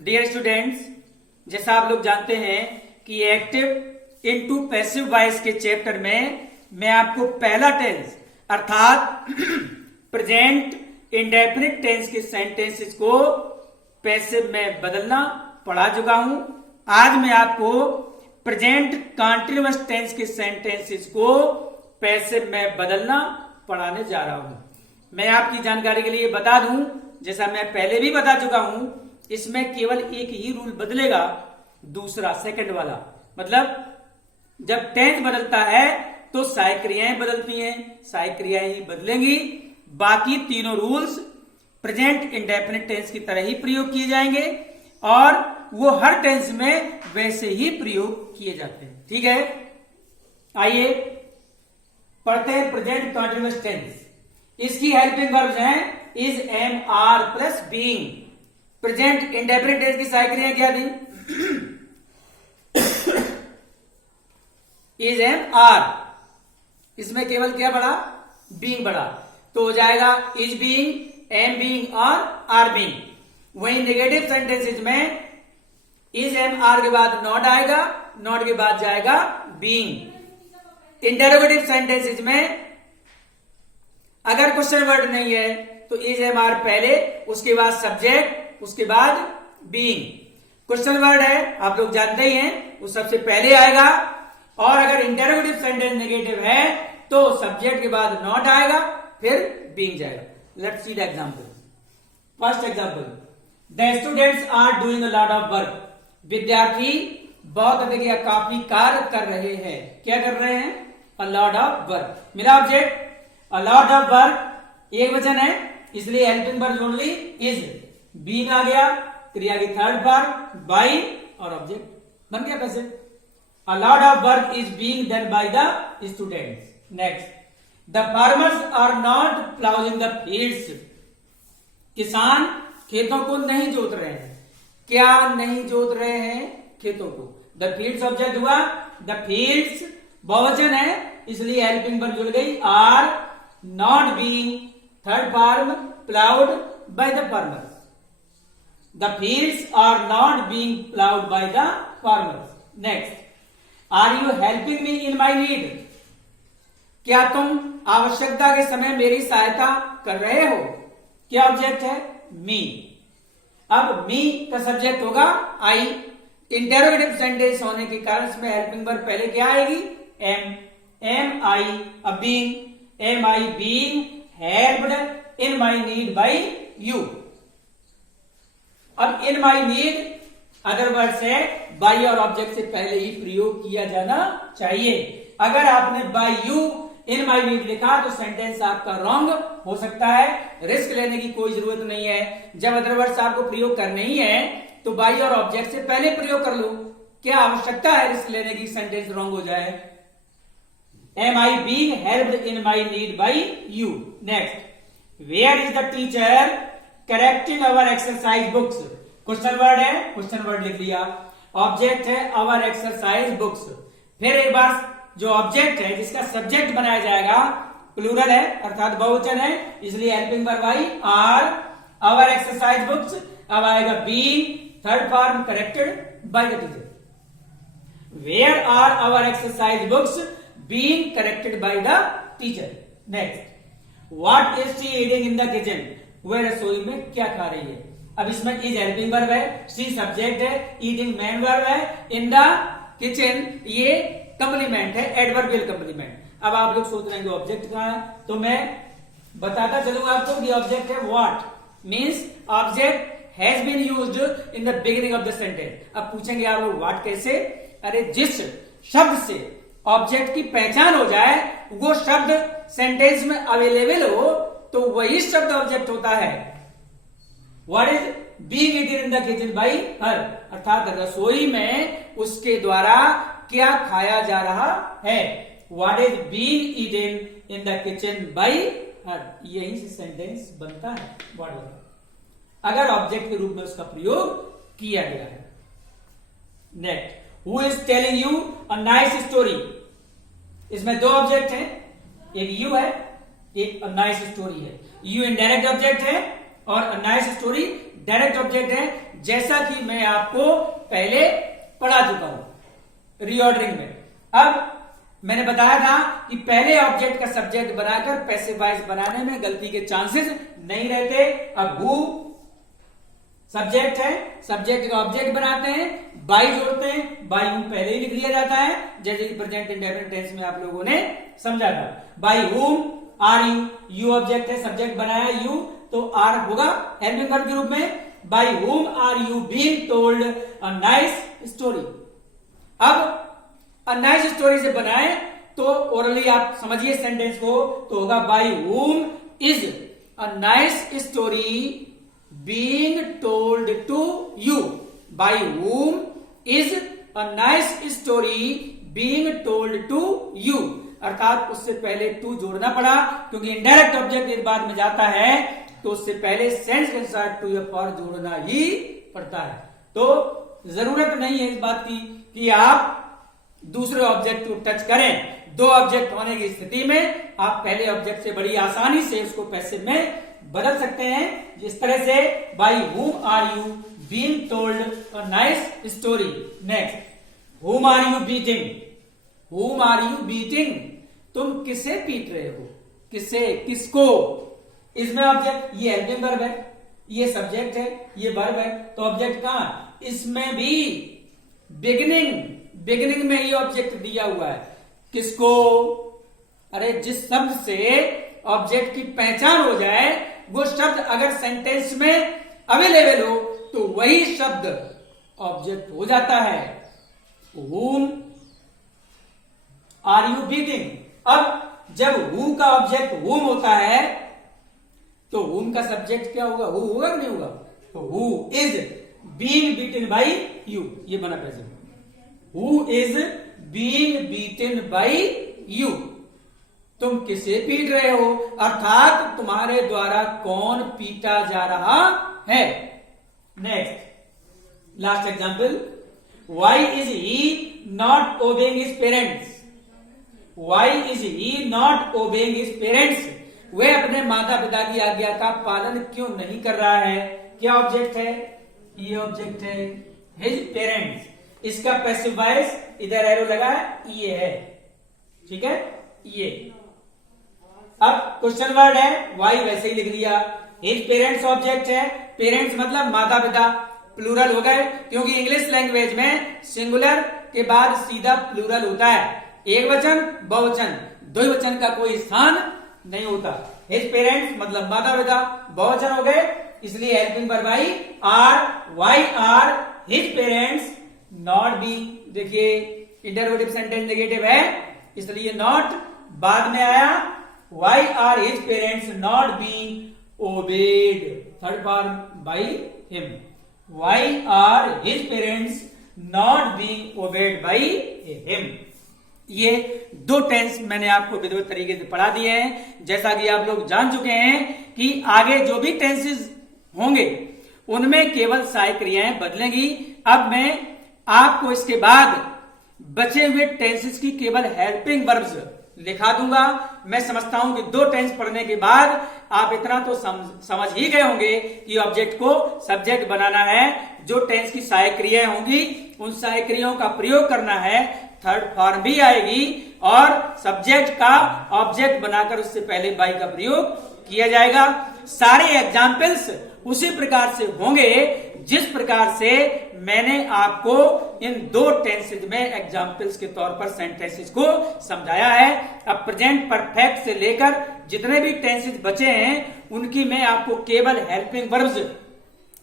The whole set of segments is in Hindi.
डियर स्टूडेंट्स, जैसा आप लोग जानते हैं कि एक्टिव इनटू पैसिव वॉइस के चैप्टर में मैं आपको पहला टेंस अर्थात प्रेजेंट इंडेफिनिट टेंस के सेंटेंसेस को पैसिव में बदलना पढ़ा चुका हूं। आज मैं आपको प्रेजेंट कॉन्टिन्यूअस टेंस के सेंटेंसेस को पैसिव में बदलना पढ़ाने जा रहा हूं। मैं आपकी जानकारी के लिए बता दूं, जैसा मैं पहले भी बता चुका हूं, इसमें केवल एक ही रूल बदलेगा, दूसरा सेकंड वाला। मतलब जब टेंस बदलता है तो सहायक क्रियाएं बदलती हैं, सहायक क्रियाएं ही बदलेंगी। बाकी तीनों रूल्स प्रेजेंट इंडेफिनिट टेंस की तरह ही प्रयोग किए जाएंगे और वो हर टेंस में वैसे ही प्रयोग किए जाते हैं। ठीक है, आइए पढ़ते हैं प्रेजेंट कॉन्टिन्यूअस टेंस। इसकी हेल्पिंग वर्ब्स हैं is, am, are plus being. Present indefinite tense की सहायक क्रियाएं क्या थी? Is, am, are. इसमें केवल क्या बढ़ा? बीइंग बढ़ा, तो हो जाएगा इज बीइंग, एम बीइंग और आर बीइंग। वहीं नेगेटिव सेंटेंसेज में इज, एम, आर के बाद नॉट आएगा, नॉट के बाद जाएगा बीइंग। इंटरोगेटिव सेंटेंसेज में अगर क्वेश्चन वर्ड नहीं है तो इज, एम, आर पहले, उसके बाद सब्जेक्ट, उसके बाद बीइंग। क्वेश्चन वर्ड है, आप लोग जानते ही हैं, वो सबसे पहले आएगा। और अगर इंटरोगेटिव सेंटेंस नेगेटिव है तो सब्जेक्ट के बाद नॉट आएगा, फिर बीइंग जाएगा। Let's see the example. First example, the students are doing a lot of work. विद्यार्थी बहुत अधिक या काफी कार्य कर रहे हैं। क्या कर रहे हैं? A lot of work. मेरा object a lot of work एक वचन है, इसलिए helping verb only is. Being आ गया, क्रिया की थर्ड फॉर्म बाई और ऑब्जेक्ट बन गया पैसे। A lot of work is being done by the students. Next, the farmers are not plowing the fields. किसान खेतों को नहीं जोत रहे हैं। क्या नहीं जोत रहे हैं? खेतों को। The fields ऑब्जेक्ट हुआ, the fields बहुवचन है, इसलिए हेल्पिंग वर्ब जुड़ गई are not being third form plowed by the farmers. The fields are not being plowed by the farmers. Next, are you helping me in my need? क्या तुम आवश्यकता के समय मेरी सहायता कर रहे हो? क्या ऑब्जेक्ट है? मी। अब मी का सब्जेक्ट होगा आई। इंटरोगेटिव सेंटेंस होने के कारण इसमें हेल्पिंग वर्ब पहले क्या आएगी? Am. Am I a being, am I being helped in my need by you. अब in my need other word से बाई और ऑब्जेक्ट से पहले ही प्रयोग किया जाना चाहिए। अगर आपने by you in my need लिखा तो सेंटेंस आपका रॉन्ग हो सकता है। रिस्क लेने की कोई जरूरत नहीं है। जब अदर वर्ड्स आपको प्रयोग करने ही है तो बाई और ऑब्जेक्ट से पहले प्रयोग कर लो। क्या आवश्यकता है रिस्क लेने की सेंटेंस रॉन्ग हो जाए? Am I being helped in my need by you. Next, where is the teacher correcting our exercise books? Question word है, क्वेश्चन वर्ड लिख लिया। ऑब्जेक्ट है अवर एक्सरसाइज बुक्स। फिर एक बार जो ऑब्जेक्ट है जिसका सब्जेक्ट बनाया जाएगा प्लूरल है अर्थात बहुवचन है, इसलिए हेल्पिंग वर्ब आई आर अवर एक्सरसाइज बुक्स। अब आएगा being third form corrected by the teacher. Where are our exercise books being corrected by the teacher. Next, what is she eating in the kitchen? वह रसोई में क्या खा रही है? अब इसमें इज हेल्पिंग वर्ब है, सी सब्जेक्ट है, ईटिंग मेन वर्ब है, इन द किचन ये कंप्लीमेंट है, एडवर्बियल कंप्लीमेंट। अब आप लोग सोच रहे हैं कि ऑब्जेक्ट कहां है, तो मैं बताता चलूंगा आपको कि ऑब्जेक्ट है what. Means object has been used in the beginning of the sentence. अब पूछेंगे आप लोग व्हाट कैसे? अरे जिस शब्द से ऑब्जेक्ट की पहचान हो जाए, वो शब्द सेंटेंस में अवेलेबल हो, तो वही शब्द ऑब्जेक्ट होता है। What is being eaten in the kitchen by her? अर्थात रसोई में उसके द्वारा क्या खाया जा रहा है। What is being eaten in the kitchen by her? यही से सेंटेंस बनता है What was? अगर ऑब्जेक्ट के रूप में उसका प्रयोग किया गया है। Next, who is telling you a nice story? इसमें दो ऑब्जेक्ट हैं, एक यू है, एक a nice story है। यू इनडायरेक्ट ऑब्जेक्ट है और अ नाइस स्टोरी डायरेक्ट ऑब्जेक्ट है, जैसा कि मैं आपको पहले पढ़ा चुका हूं रीऑर्डरिंग में। अब मैंने बताया था कि पहले ऑब्जेक्ट का सब्जेक्ट बनाकर पैसिव वॉइस बनाने में गलती के चांसेस नहीं रहते। अब हु सब्जेक्ट है, सब्जेक्ट का ऑब्जेक्ट बनाते हैं, बाई जोड़ते हैं, बाई हूं पहले ही लिख दिया जाता है, जैसे कि प्रेजेंट इंडेफिनिट टेंस में आप लोगों ने समझा था। By whom are you, you object है, सब्जेक्ट बनाया यू, तो आर होगा हेल्पिंग वर्ब के रूप में। By whom are you being told a nice story. अब अ नाइस स्टोरी से बनाए तो ओरली आप समझिए सेंटेंस को, तो होगा बाई हुम is a nice story being told to you, by whom is a nice story being told to you। अर्थात उससे पहले टू जोड़ना पड़ा, क्योंकि इनडायरेक्ट ऑब्जेक्ट इस बात में जाता है तो उससे पहले सेंस के साथ टू या फॉर जोड़ना ही पड़ता है। तो जरूरत नहीं है इस बात की कि आप दूसरे ऑब्जेक्ट को टच करें। दो ऑब्जेक्ट होने की स्थिति में आप पहले ऑब्जेक्ट से बड़ी आसानी से उसको पैसिव में बदल सकते हैं, जिस तरह से by whom are you being told a nice story. Next, whom are you beating, whom are you beating, तुम किसे पीट रहे हो, किसे, किसको। इसमें ऑब्जेक्ट, ये हेल्पिंग वर्ब है, ये सब्जेक्ट है, ये वर्ब है, तो ऑब्जेक्ट कहां, इसमें भी बिगिनिंग में ही ऑब्जेक्ट दिया हुआ है। किसको, अरे जिस शब्द से ऑब्जेक्ट की पहचान हो जाए, वो शब्द अगर सेंटेंस में अवेलेबल हो तो वही शब्द ऑब्जेक्ट हो जाता है। whom are you beating. अब जब who का ऑब्जेक्ट whom होता है तो whom का सब्जेक्ट क्या होगा, who होगा नहीं होगा, तो who is being beaten by you, ये बना पैसे, who is being beaten by you, तुम किसे पीट रहे हो, अर्थात तुम्हारे द्वारा कौन पीटा जा रहा है। Next, last example, why is he not obeying his parents, why is he not obeying his parents, वह अपने माता पिता की आज्ञा का पालन क्यों नहीं कर रहा है। क्या ऑब्जेक्ट है, ये ऑब्जेक्ट है हिज पेरेंट्स। इसका पैसिव वॉइस इधर एरो लगा है, ये है, ठीक है, ये। अब क्वेश्चन वर्ड है, वाई वैसे ही लिख दिया। हिज पेरेंट्स ऑब्जेक्ट है, पेरेंट्स मतलब माता पिता, प्लूरल हो गए, क्योंकि इंग्लिश लैंग्वेज में सिंगुलर के बाद सीधा प्लूरल होता है, एक वचन बहुवचन द्विवचन का कोई स्थान नहीं होता। हिज पेरेंट्स मतलब माता पिता, बहुवचन हो गए, इसलिए हेल्पिंग वर्ब आई are, why are his parents not be. देखिए इंटरोगेटिव सेंटेंस नेगेटिव है, इसलिए नॉट बाद में आया, why are his parents not being obeyed, third form by him, why are his parents not being obeyed by him. ये दो टेंस मैंने आपको विधिवत तरीके से पढ़ा दिए हैं। जैसा कि आप लोग जान चुके हैं कि आगे जो भी टेंसेस होंगे उनमें केवल सहायक क्रियाएं बदलेंगी। अब मैं आपको इसके बाद बचे हुए टेंसेस की केवल हेल्पिंग वर्ब्स लिखा दूंगा। मैं समझता हूं कि दो टेंस पढ़ने के बाद आप इतना तो समझ ही गए होंगे कि ऑब्जेक्ट को सब्जेक्ट बनाना है, जो टेंस की सहायक क्रियाएं होंगी उन सहायक क्रियाओं का प्रयोग करना है, थर्ड फॉर्म भी आएगी और सब्जेक्ट का ऑब्जेक्ट बनाकर उससे पहले बाई का प्रयोग किया जाएगा। सारे एग्जाम्पल्स उसी प्रकार से होंगे जिस प्रकार से मैंने आपको इन दो टेंसेज में एग्जाम्पल्स के तौर पर सेंटेंसेस को समझाया है। अब प्रेजेंट परफेक्ट से लेकर जितने भी टेंसेज बचे हैं उनकी मैं आपको केवल हेल्पिंग वर्ब्स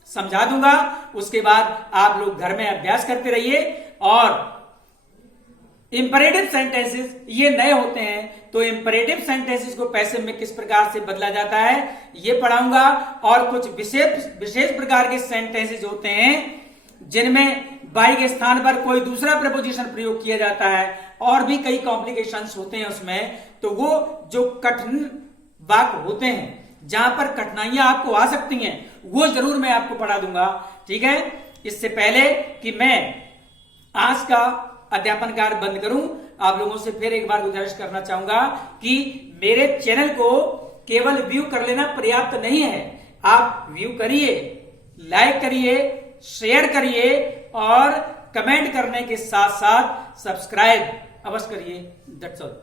समझा दूंगा। उसके बाद आप लोग घर में अभ्यास करते रहिए। और इंपरेटिव सेंटेंसेस ये नए होते हैं, तो इंपरेटिव सेंटेंसेस को पैसिव में किस प्रकार से बदला जाता है ये पढ़ाऊंगा। और कुछ विशेष प्रकार के सेंटेंसेस होते हैं जिनमें बाई के स्थान पर कोई दूसरा प्रपोजिशन प्रयोग किया जाता है, और भी कई कॉम्प्लिकेशंस होते हैं उसमें। तो वो जो कठिन वाक्य होते हैं जहां पर कठिनाइयां आपको आ सकती हैं वो जरूर मैं आपको पढ़ा दूंगा, ठीक है। इससे पहले कि मैं आज का अध्यापन कार्य बंद करूं, आप लोगों से फिर एक बार गुजारिश करना चाहूंगा कि मेरे चैनल को केवल व्यू कर लेना पर्याप्त नहीं है। आप व्यू करिए, लाइक करिए, शेयर करिए और कमेंट करने के साथ साथ सब्सक्राइब अवश्य करिए। That's all.